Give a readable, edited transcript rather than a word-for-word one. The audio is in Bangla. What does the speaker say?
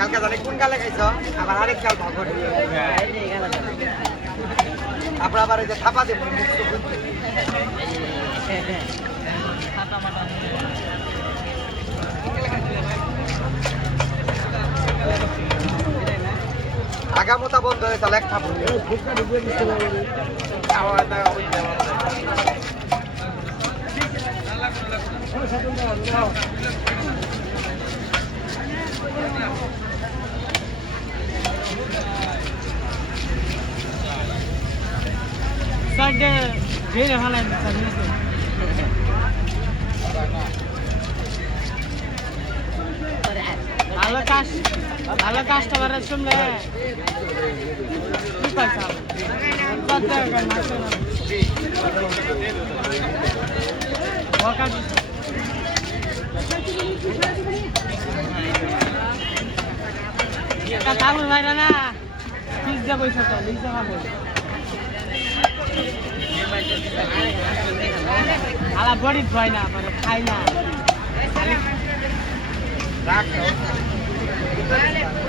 কালকে জানি কোন কালে খাইছ আবার আরেক কাল ভাগ করে আপনার আবার এই যে থাপা দেব আগামতা বন্ধ হয়ে তাহলে এক থাপ ভালো কাস্টমারের শুনলে কি পয়সা কাকুর ভাইরা না পিজ্জা পয়সা তো পিজ্জা খাবো আলা বড়ি খাই না মানে খাই না